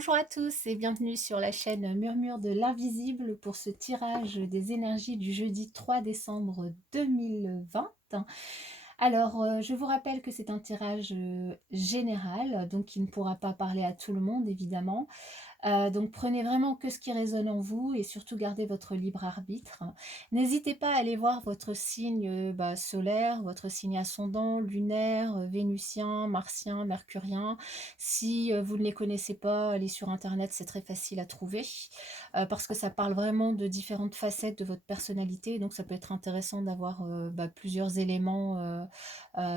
Bonjour à tous et bienvenue sur la chaîne Murmure de l'Invisible pour ce tirage des énergies du jeudi 3 décembre 2020. Alors, je vous rappelle que c'est un tirage général, donc qui ne pourra pas parler à tout le monde évidemment. Donc prenez vraiment que ce qui résonne en vous et surtout gardez votre libre arbitre. N'hésitez pas à aller voir votre signe solaire, votre signe ascendant, lunaire, vénusien, martien, mercurien. Si vous ne les connaissez pas, allez sur internet, c'est très facile à trouver parce que ça parle vraiment de différentes facettes de votre personnalité. Donc ça peut être intéressant d'avoir plusieurs éléments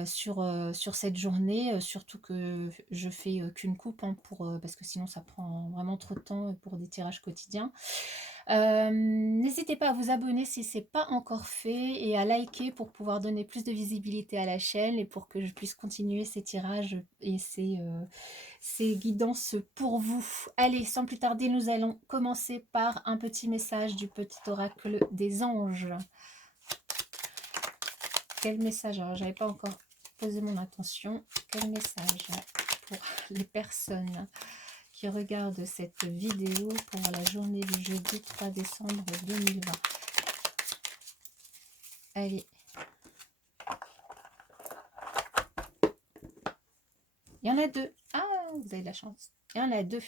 sur cette journée, surtout que je fais qu'une coupe parce que sinon ça prend vraiment trop de temps pour des tirages quotidiens. N'hésitez pas à vous abonner si ce n'est pas encore fait et à liker pour pouvoir donner plus de visibilité à la chaîne et pour que je puisse continuer ces tirages et ces guidances pour vous. Allez, sans plus tarder, nous allons commencer par un petit message du petit oracle des anges. Quel message? Alors, j'avais pas encore posé mon attention. Quel message pour les personnes qui regardent cette vidéo pour la journée du jeudi 3 décembre 2020? Allez. Il y en a deux. Ah, vous avez de la chance. Il y en a deux.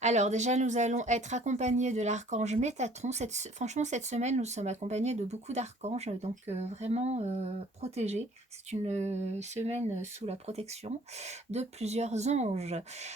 Alors déjà, nous allons être accompagnés de l'archange Métatron. Franchement, cette semaine, nous sommes accompagnés de beaucoup d'archanges, donc vraiment protégés. C'est une semaine sous la protection de plusieurs anges.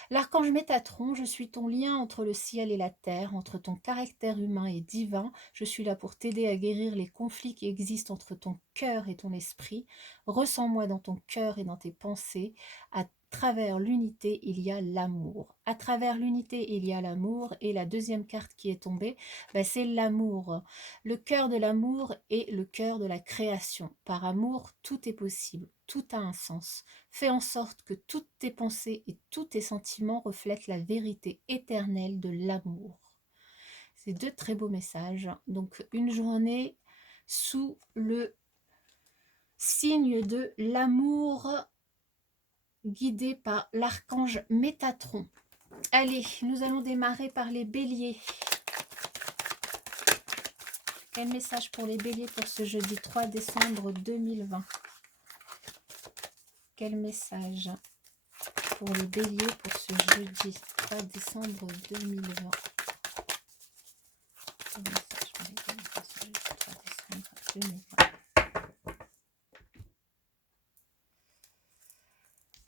L'archange Métatron, je suis ton lien entre le ciel et la terre, entre ton caractère humain et divin. Je suis là pour t'aider à guérir les conflits qui existent entre ton cœur et ton esprit. Ressens-moi dans ton cœur et dans tes pensées. À travers l'unité, il y a l'amour. À travers l'unité, il y a l'amour. Et la deuxième carte qui est tombée, c'est l'amour. Le cœur de l'amour est le cœur de la création. Par amour, tout est possible. Tout a un sens. Fais en sorte que toutes tes pensées et tous tes sentiments reflètent la vérité éternelle de l'amour. C'est deux très beaux messages. Donc, une journée sous le signe de l'amour, guidé par l'archange Métatron. Allez, nous allons démarrer par les béliers. Quel message pour les béliers pour ce jeudi 3 décembre 2020? Quel message pour les béliers pour ce jeudi 3 décembre 2020? Quel message pour les béliers pour ce jeudi 3 décembre 2020?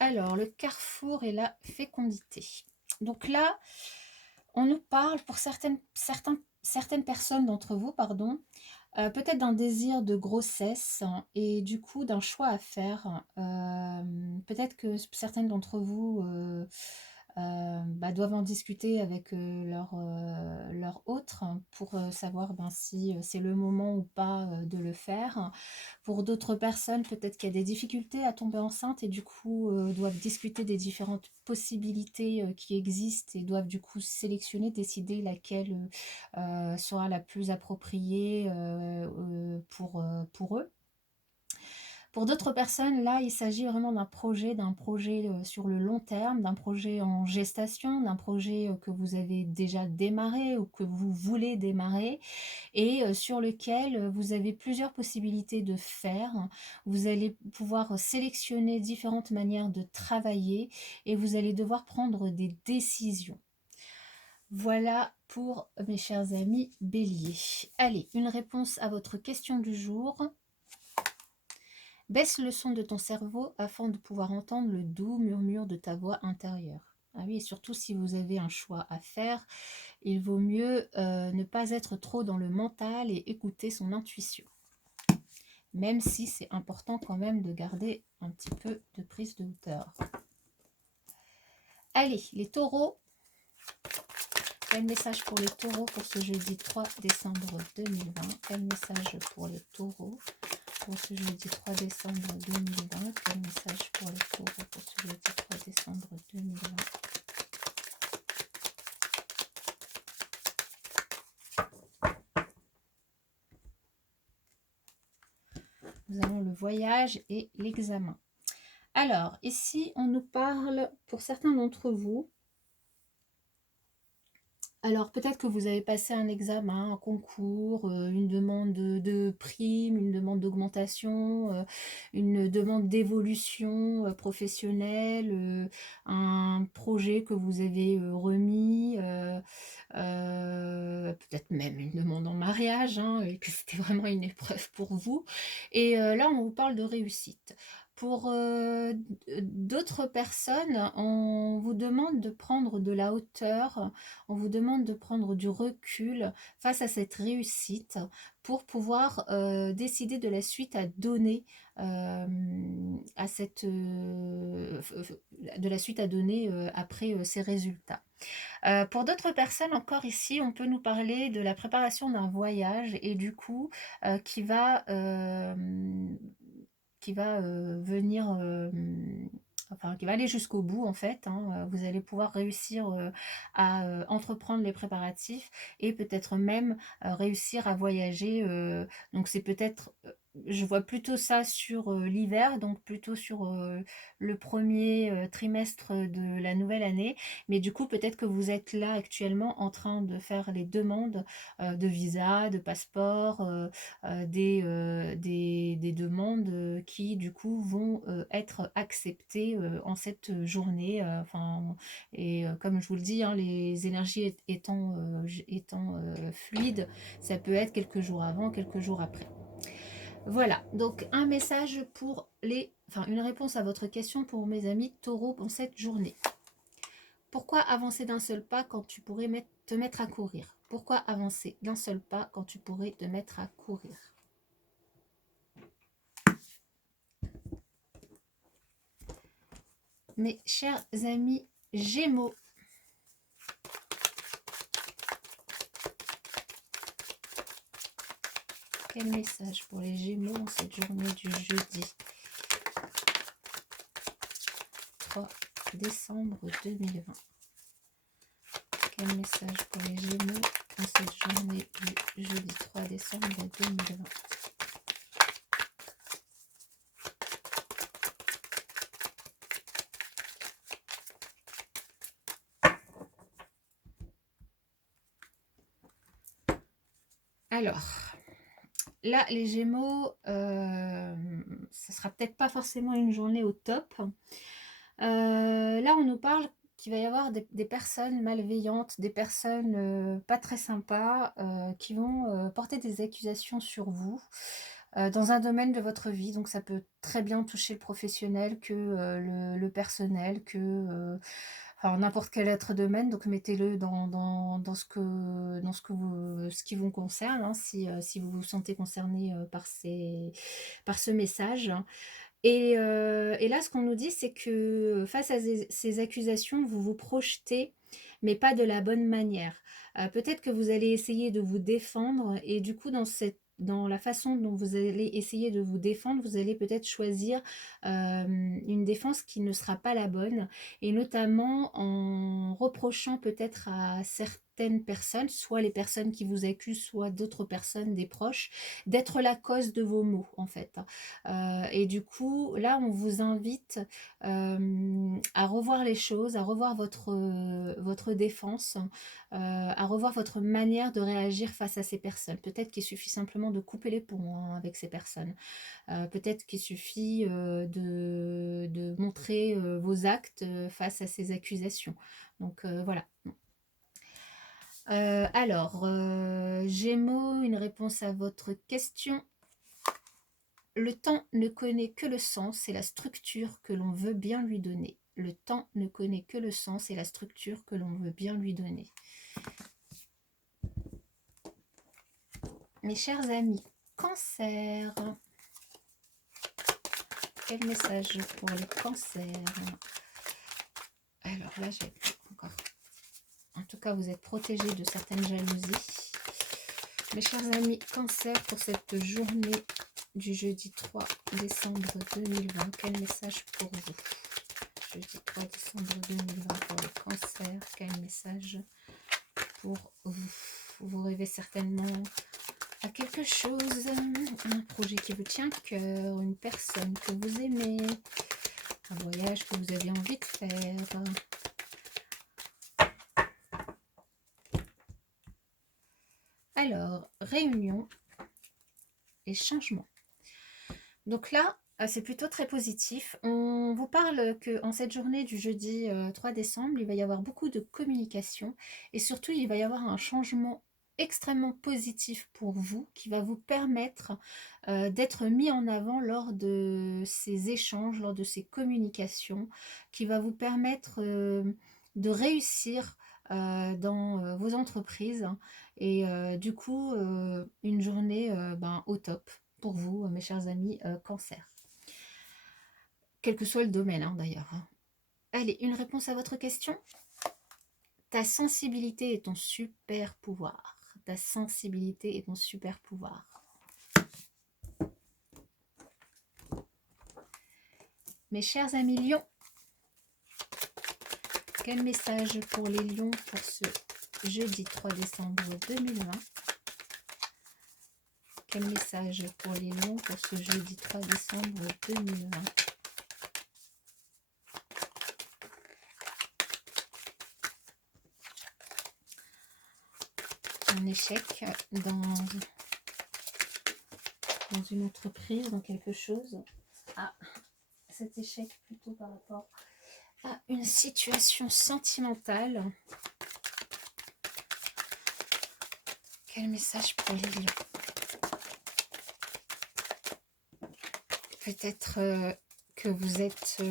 Alors, le carrefour et la fécondité. Donc là, on nous parle pour certaines personnes d'entre vous, peut-être d'un désir de grossesse et du coup d'un choix à faire. Peut-être que certaines d'entre vous doivent en discuter avec leur autre pour savoir si c'est le moment ou pas de le faire. Pour d'autres personnes, peut-être qu'il y a des difficultés à tomber enceinte et du coup doivent discuter des différentes possibilités qui existent et doivent du coup sélectionner, décider laquelle sera la plus appropriée pour eux. Pour d'autres personnes, là, il s'agit vraiment d'un projet sur le long terme, d'un projet en gestation, d'un projet que vous avez déjà démarré ou que vous voulez démarrer et sur lequel vous avez plusieurs possibilités de faire. Vous allez pouvoir sélectionner différentes manières de travailler et vous allez devoir prendre des décisions. Voilà pour mes chers amis béliers. Allez, une réponse à votre question du jour. Baisse le son de ton cerveau afin de pouvoir entendre le doux murmure de ta voix intérieure. Ah oui, et surtout si vous avez un choix à faire, il vaut mieux ne pas être trop dans le mental et écouter son intuition. Même si c'est important quand même de garder un petit peu de prise de hauteur. Allez, les taureaux. Quel message pour les taureaux pour ce jeudi 3 décembre 2020? Quel message pour les taureaux pour ce jeudi 3 décembre 2020? Quel message pour les taureaux pour ce jeudi 3 décembre 2020? Nous avons le voyage et l'examen. Alors, ici, on nous parle, pour certains d'entre vous, Alors peut-être que vous avez passé un examen, un concours, une demande de prime, une demande d'augmentation, une demande d'évolution professionnelle, un projet que vous avez remis, peut-être même une demande en mariage, hein, et que c'était vraiment une épreuve pour vous. Et là, on vous parle de réussite. Pour d'autres personnes, on vous demande de prendre de la hauteur, on vous demande de prendre du recul face à cette réussite pour pouvoir décider de la suite à donner à cette de la suite à donner après ces résultats. Pour d'autres personnes encore ici, on peut nous parler de la préparation d'un voyage et du coup qui va venir, enfin qui va aller jusqu'au bout en fait, hein. Vous allez pouvoir réussir à entreprendre les préparatifs et peut-être même réussir à voyager. Donc c'est peut-être, je vois plutôt ça sur l'hiver, donc plutôt sur le premier trimestre de la nouvelle année. Mais du coup, peut-être que vous êtes là actuellement en train de faire les demandes de visa, de passeport, des demandes qui du coup vont être acceptées en cette journée. Enfin, et comme je vous le dis, hein, les énergies étant fluides, ça peut être quelques jours avant, quelques jours après. Voilà, donc un message pour enfin une réponse à votre question pour mes amis taureaux pour cette journée. Pourquoi avancer d'un seul pas quand tu pourrais te mettre à courir? Pourquoi avancer d'un seul pas quand tu pourrais te mettre à courir? Mes chers amis Gémeaux, quel message pour les Gémeaux en cette journée du jeudi 3 décembre 2020? Quel message pour les Gémeaux en cette journée du jeudi 3 décembre 2020? Alors, là, les Gémeaux, ça sera peut-être pas forcément une journée au top. Là, on nous parle qu'il va y avoir des personnes malveillantes, des personnes pas très sympas qui vont porter des accusations sur vous dans un domaine de votre vie. Donc, ça peut très bien toucher le professionnel que le personnel, que enfin, n'importe quel autre domaine. Donc, mettez-le dans ce qui vous concerne, hein, si vous vous sentez concerné par ce message. Et là, ce qu'on nous dit, c'est que face à ces accusations, vous vous projetez, mais pas de la bonne manière. Peut-être que vous allez essayer de vous défendre et du coup, dans la façon dont vous allez essayer de vous défendre, vous allez peut-être choisir une défense qui ne sera pas la bonne, et notamment en reprochant peut-être à certaines personnes, soit les personnes qui vous accusent, soit d'autres personnes, des proches, d'être la cause de vos maux, en fait. Et du coup, là, on vous invite à revoir les choses, à revoir votre défense, à revoir votre manière de réagir face à ces personnes. Peut-être qu'il suffit simplement de couper les ponts, hein, avec ces personnes. Peut-être qu'il suffit de montrer vos actes face à ces accusations. Donc voilà. Alors, Gémeaux, une réponse à votre question. Le temps ne connaît que le sens et la structure que l'on veut bien lui donner. Le temps ne connaît que le sens et la structure que l'on veut bien lui donner. Mes chers amis, Cancer. Quel message pour les cancers? Alors là, j'ai encore... En tout cas, vous êtes protégés de certaines jalousies. Mes chers amis, Cancer, pour cette journée du jeudi 3 décembre 2020, quel message pour vous? Jeudi 3 décembre 2020 pour le Cancer, quel message pour vous? Vous rêvez certainement à quelque chose, un projet qui vous tient à cœur, une personne que vous aimez, un voyage que vous avez envie de faire. Alors, réunion et changement. Donc là, c'est plutôt très positif. On vous parle qu'en cette journée du jeudi 3 décembre, il va y avoir beaucoup de communication et surtout, il va y avoir un changement extrêmement positif pour vous qui va vous permettre d'être mis en avant lors de ces échanges, lors de ces communications, qui va vous permettre de réussir dans vos entreprises et du coup, une journée au top pour vous, mes chers amis cancer. Quel que soit le domaine, d'ailleurs. Allez, une réponse à votre question. Ta sensibilité est ton super pouvoir. Ta sensibilité est ton super pouvoir. Mes chers amis lions, quel message pour les lions pour ce jeudi 3 décembre 2020? Quel message pour les lions pour ce jeudi 3 décembre 2020? Un échec dans une entreprise, dans quelque chose. Ah, cet échec plutôt par rapport à une situation sentimentale. Quel message pour les lions? Peut-être que vous êtes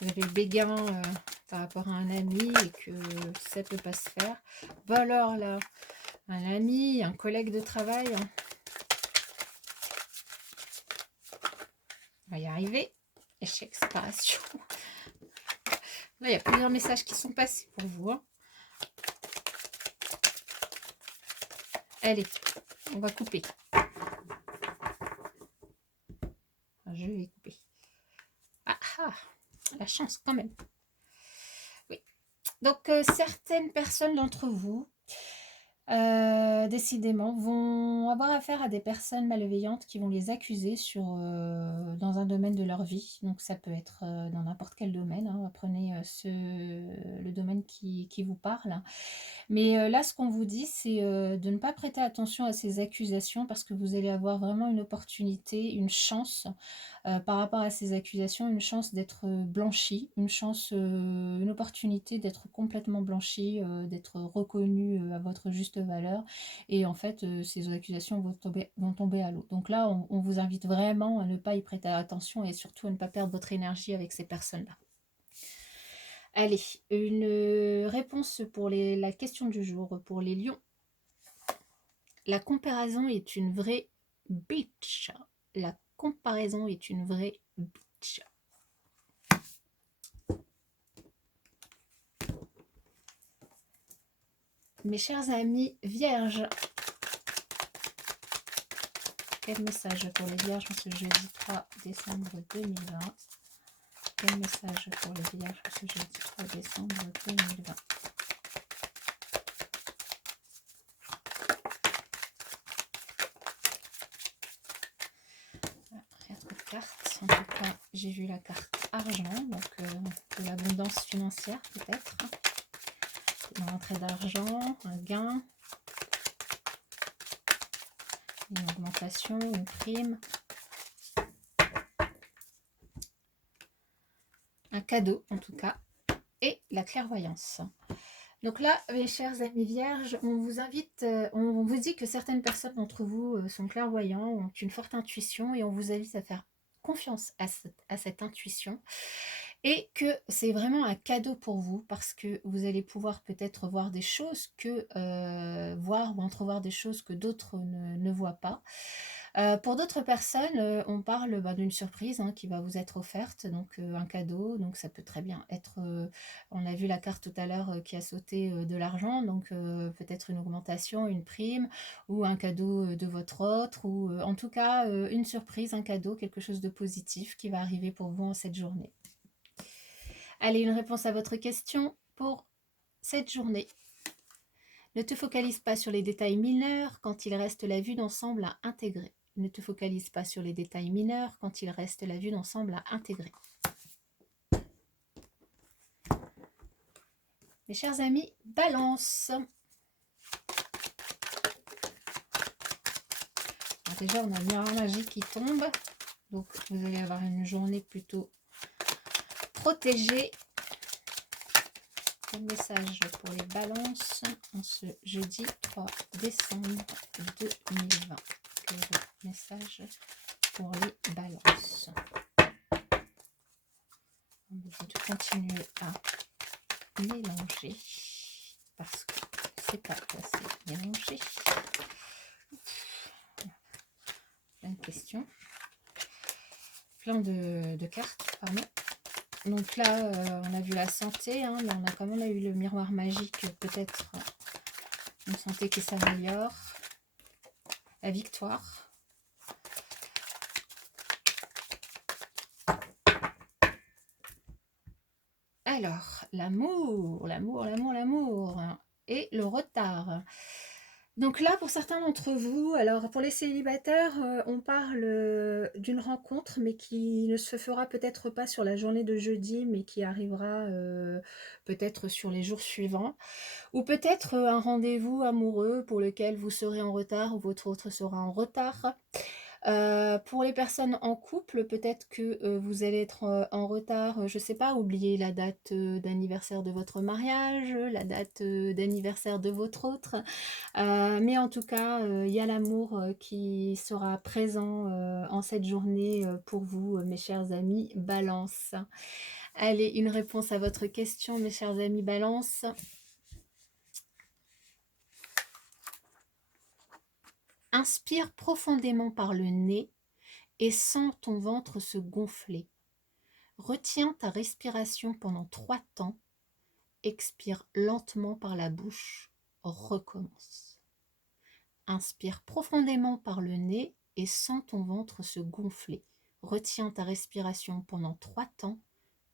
vous avez le béguin par rapport à un ami et que ça peut pas se faire. Bon alors là, un ami, un collègue de travail, on va y arriver. Échec, séparation. Là, il y a plusieurs messages qui sont passés pour vous. Allez, on va couper. Je vais couper. Ah, la chance quand même. Oui. Donc, certaines personnes d'entre vous, décidément, vont avoir affaire à des personnes malveillantes qui vont les accuser dans un domaine de leur vie. Donc ça peut être dans n'importe quel domaine. Prenez le domaine qui vous parle. Mais là, ce qu'on vous dit, c'est de ne pas prêter attention à ces accusations parce que vous allez avoir vraiment une opportunité, une chance par rapport à ces accusations, une chance d'être blanchi, une opportunité d'être complètement blanchi, d'être reconnu à votre juste valeur. Et en fait, ces accusations vont tomber à l'eau. Donc là, on vous invite vraiment à ne pas y prêter attention et surtout à ne pas perdre votre énergie avec ces personnes-là. Allez, une réponse pour la question du jour pour les lions. La comparaison est une vraie bitch. La comparaison est une vraie bitch. Mes chers amis vierges, quel message pour les vierges en ce jeudi 3 décembre 2020? Quel message pour les vierges en ce jeudi 3 décembre 2020? Rien de cartes. En tout cas, j'ai vu la carte argent, donc de l'abondance financière peut-être. Une rentrée d'argent, un gain, une augmentation, une prime, un cadeau en tout cas, et la clairvoyance. Donc là, mes chers amis vierges, on vous invite, on vous dit que certaines personnes d'entre vous sont clairvoyants, ont une forte intuition et on vous invite à faire confiance à cette intuition et que c'est vraiment un cadeau pour vous parce que vous allez pouvoir peut-être voir des choses voir ou entrevoir des choses que d'autres ne voient pas. Pour d'autres personnes, on parle d'une surprise qui va vous être offerte, donc un cadeau, donc ça peut très bien être, on a vu la carte tout à l'heure qui a sauté de l'argent, donc peut-être une augmentation, une prime, ou un cadeau de votre autre, ou en tout cas une surprise, un cadeau, quelque chose de positif qui va arriver pour vous en cette journée. Allez, une réponse à votre question pour cette journée. Ne te focalise pas sur les détails mineurs quand il reste la vue d'ensemble à intégrer. Ne te focalise pas sur les détails mineurs quand il reste la vue d'ensemble à intégrer. Mes chers amis, Balance. déjà, on a le miroir magique qui tombe. Donc, vous allez avoir une journée plutôt protégée. Quel message pour les balances en ce jeudi 3 décembre 2020? Quel message pour les balances? On vous dit de continuer à mélanger parce que c'est pas assez mélangé. Plein de questions, plein de cartes, pardon. Donc là, on a vu la santé, hein, mais on a quand même eu le miroir magique, peut-être une santé qui s'améliore, la victoire. Alors, l'amour et le retard. Donc là, pour certains d'entre vous, alors pour les célibataires, on parle d'une rencontre, mais qui ne se fera peut-être pas sur la journée de jeudi, mais qui arrivera peut-être sur les jours suivants. Ou peut-être un rendez-vous amoureux pour lequel vous serez en retard ou votre autre sera en retard. Pour les personnes en couple, peut-être que vous allez être en retard, je sais pas, oubliez la date d'anniversaire de votre mariage, la date d'anniversaire de votre autre. Mais en tout cas, il y a l'amour qui sera présent en cette journée pour vous, mes chers amis Balance. Allez, une réponse à votre question, mes chers amis Balance. Inspire profondément par le nez et sens ton ventre se gonfler. Retiens ta respiration pendant 3 temps. Expire lentement par la bouche. Recommence. Inspire profondément par le nez et sens ton ventre se gonfler. Retiens ta respiration pendant 3 temps.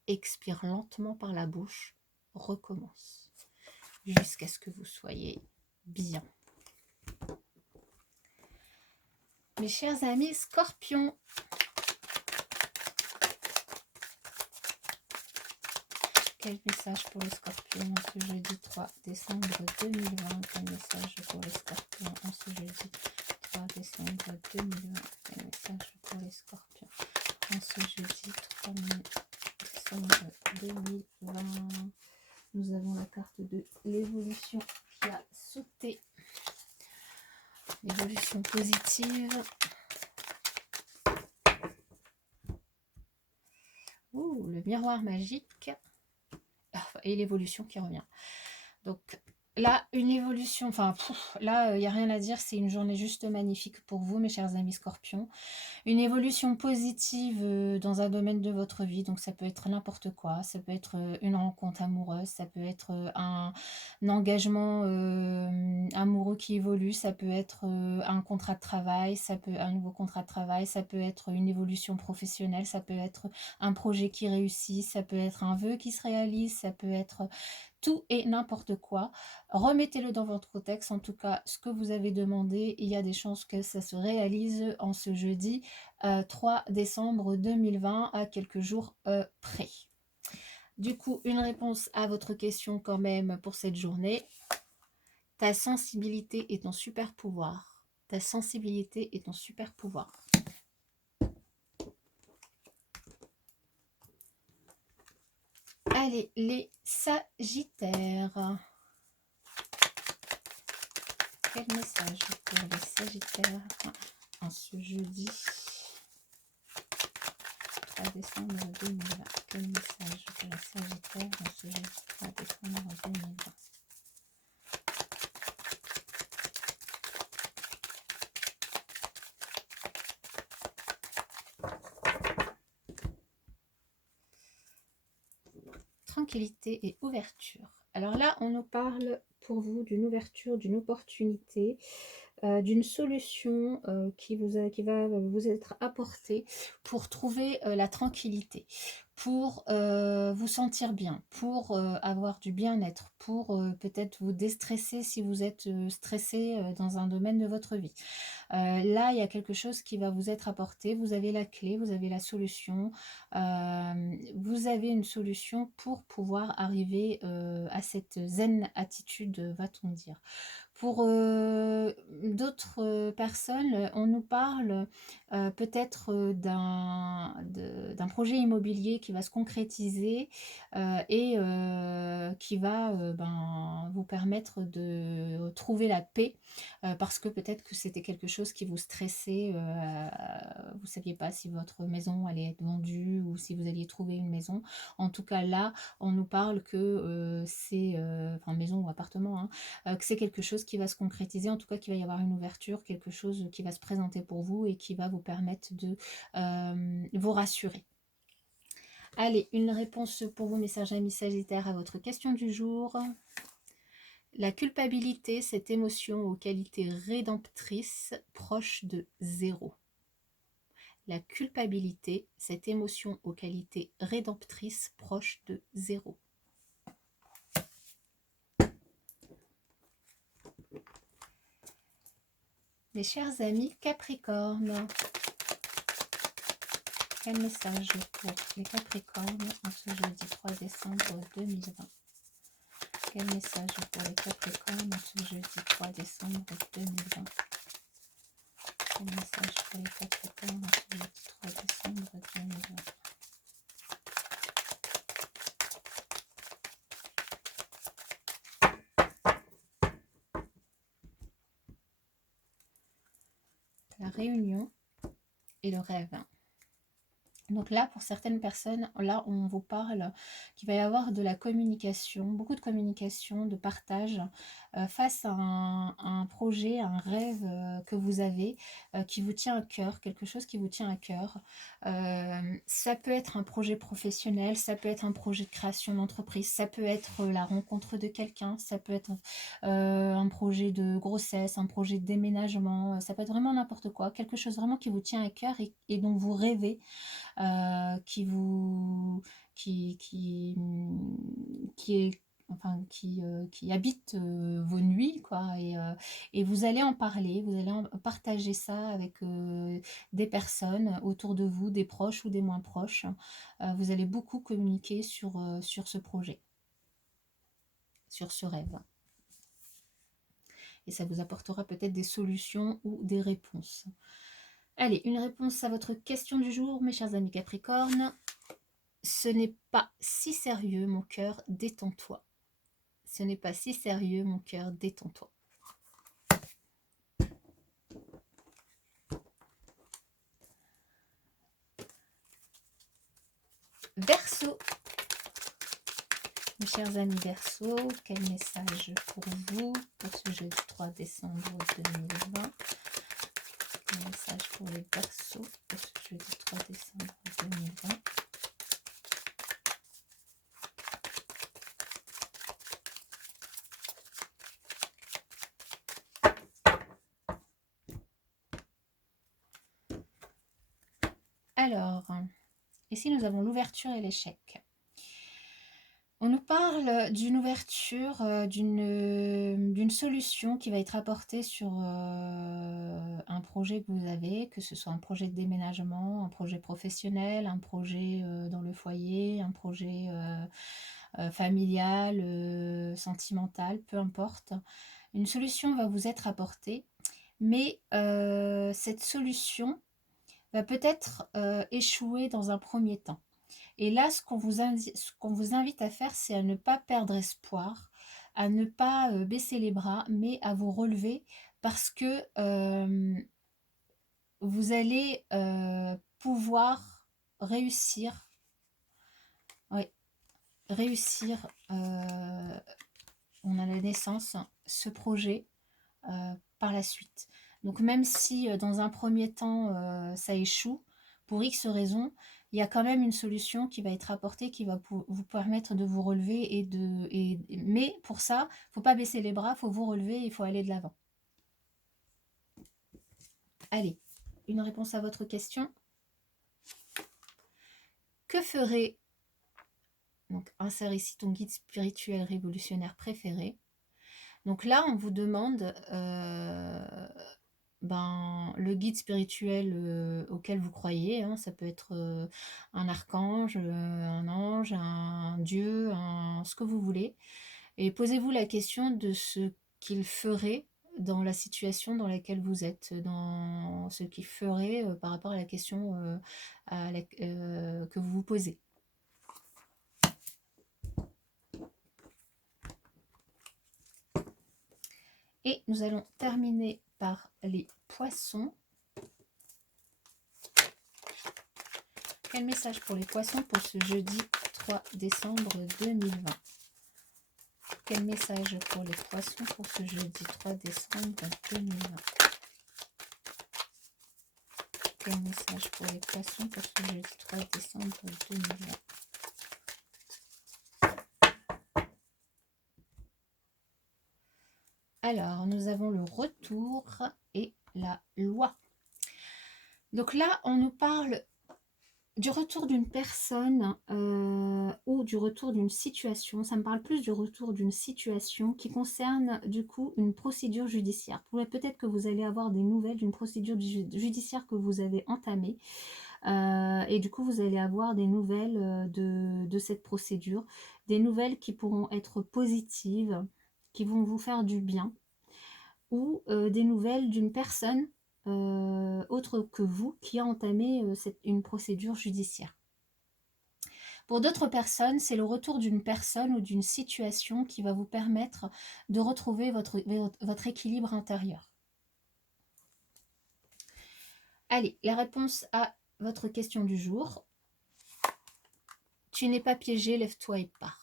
Expire lentement par la bouche. Recommence. Jusqu'à ce que vous soyez bien. Mes chers amis Scorpions, quel message pour les Scorpions en ce jeudi 3 décembre 2020? Quel message pour les Scorpions en ce jeudi 3 décembre 2020? Quel message pour les Scorpions en ce jeudi 3 décembre 2020? Nous avons la carte de l'évolution qui a sauté. L'évolution positive. Ouh, le miroir magique. Et l'évolution qui revient. Donc là, une évolution, enfin là, il n'y a rien à dire, c'est une journée juste magnifique pour vous, mes chers amis Scorpions. Une évolution positive dans un domaine de votre vie, donc ça peut être n'importe quoi, ça peut être une rencontre amoureuse, ça peut être un engagement amoureux qui évolue, ça peut être un contrat de travail, ça peut un nouveau contrat de travail, ça peut être une évolution professionnelle, ça peut être un projet qui réussit, ça peut être un vœu qui se réalise, ça peut être tout et n'importe quoi. Remettez-le dans votre texte, en tout cas ce que vous avez demandé, il y a des chances que ça se réalise en ce jeudi 3 décembre 2020 à quelques jours près. Du coup, une réponse à votre question quand même pour cette journée. Ta sensibilité est ton super pouvoir. Ta sensibilité est ton super pouvoir. Allez, les Sagittaires. Quel message pour les Sagittaires en ce jeudi 3 décembre 2020? Quel message pour les Sagittaires en ce jeudi 3 décembre 2020? Tranquillité et ouverture. Alors là, on nous parle pour vous d'une ouverture, d'une opportunité, d'une solution qui va vous être apportée pour trouver la tranquillité, pour vous sentir bien, pour avoir du bien-être, pour peut-être vous déstresser si vous êtes stressé dans un domaine de votre vie. Là, il y a quelque chose qui va vous être apporté. Vous avez la clé, vous avez la solution. Vous avez une solution pour pouvoir arriver à cette zen attitude, va-t-on dire. Pour d'autres personnes, on nous parle peut-être d'un projet immobilier qui va se concrétiser et qui va vous permettre de trouver la paix parce que peut-être que c'était quelque chose qui vous stressait. Vous ne saviez pas si votre maison allait être vendue ou si vous alliez trouver une maison. En tout cas, là, on nous parle que c'est, enfin maison ou appartement, hein, que c'est quelque chose qui va se concrétiser, en tout cas qu'il va y avoir une ouverture, quelque chose qui va se présenter pour vous et qui va vous permettre de vous rassurer. Allez, une réponse pour vous, message ami Sagittaire, à votre question du jour. La culpabilité, cette émotion aux qualités rédemptrices proche de zéro. La culpabilité, cette émotion aux qualités rédemptrices proche de zéro. Mes chers amis Capricorne, quel message pour les Capricornes en ce jeudi 3 décembre 2020? Quel message pour les Capricornes en ce jeudi 3 décembre 2020? Quel message pour les Capricornes en ce jeudi 3 décembre 2020? La réunion et le rêve. Donc là, pour certaines personnes, là, on vous parle qu'il va y avoir de la communication, beaucoup de communication, de partage face à un projet, un rêve que vous avez, qui vous tient à cœur, quelque chose qui vous tient à cœur. Ça peut être un projet professionnel, ça peut être un projet de création d'entreprise, ça peut être la rencontre de quelqu'un, ça peut être un projet de grossesse, un projet de déménagement, ça peut être vraiment n'importe quoi, quelque chose vraiment qui vous tient à cœur et dont vous rêvez. Qui vous qui est enfin qui habite vos nuits quoi et vous allez en parler, vous allez partager ça avec des personnes autour de vous, des proches ou des moins proches. Vous allez beaucoup communiquer sur ce projet, sur ce rêve. Et ça vous apportera peut-être des solutions ou des réponses. Allez, une réponse à votre question du jour, mes chers amis Capricorne. Ce n'est pas si sérieux, mon cœur, détends-toi. Ce n'est pas si sérieux, mon cœur, détends-toi. Verseau. Mes chers amis Verseau, quel message pour vous pour ce jeudi 3 décembre 2020? Quel message pour les Verseaux pour ce jeudi 3 décembre 2020? Alors, ici nous avons l'ouverture et l'échec. On nous parle d'une ouverture, d'une solution qui va être apportée sur un projet que vous avez, que ce soit un projet de déménagement, un projet professionnel, un projet dans le foyer, un projet familial, sentimental, peu importe. Une solution va vous être apportée, mais cette solution va peut-être échouer dans un premier temps. Et là, ce qu'on vous invite à faire, c'est à ne pas perdre espoir, à ne pas baisser les bras, mais à vous relever parce que vous allez pouvoir réussir, oui, réussir, on a la naissance, ce projet par la suite. Donc même si dans un premier temps ça échoue, pour X raisons, il y a quand même une solution qui va être apportée, qui va vous permettre de vous relever mais pour ça, il ne faut pas baisser les bras, il faut vous relever, il faut aller de l'avant. Allez, une réponse à votre question. Que ferait Donc, insère ici ton guide spirituel révolutionnaire préféré. Donc là, on vous demande le guide spirituel auquel vous croyez. Hein. Ça peut être un archange, un ange, un dieu, ce que vous voulez. Et posez-vous la question de ce qu'il ferait dans la situation dans laquelle vous êtes, dans ce qu'il ferait par rapport à la question que vous vous posez. Et nous allons terminer par les poissons. Quel message pour les poissons pour ce jeudi 3 décembre 2020? Quel message pour les poissons pour ce jeudi 3 décembre 2020? Quel message pour les poissons pour ce jeudi 3 décembre 2020? Alors, nous avons le retour et la loi. Donc là, on nous parle du retour d'une personne ou du retour d'une situation. Ça me parle plus du retour d'une situation qui concerne du coup une procédure judiciaire. Peut-être que vous allez avoir des nouvelles d'une procédure judiciaire que vous avez entamée. Et du coup, vous allez avoir des nouvelles de cette procédure. Des nouvelles qui pourront être positives, qui vont vous faire du bien. Ou des nouvelles d'une personne autre que vous qui a entamé une procédure judiciaire. Pour d'autres personnes, c'est le retour d'une personne ou d'une situation qui va vous permettre de retrouver votre équilibre intérieur. Allez, la réponse à votre question du jour. Tu n'es pas piégé, lève-toi et pars.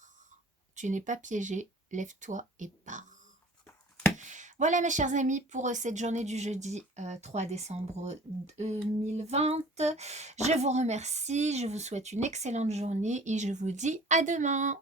Tu n'es pas piégé, lève-toi et pars. Voilà mes chers amis pour cette journée du jeudi 3 décembre 2020. Je vous remercie, je vous souhaite une excellente journée et je vous dis à demain.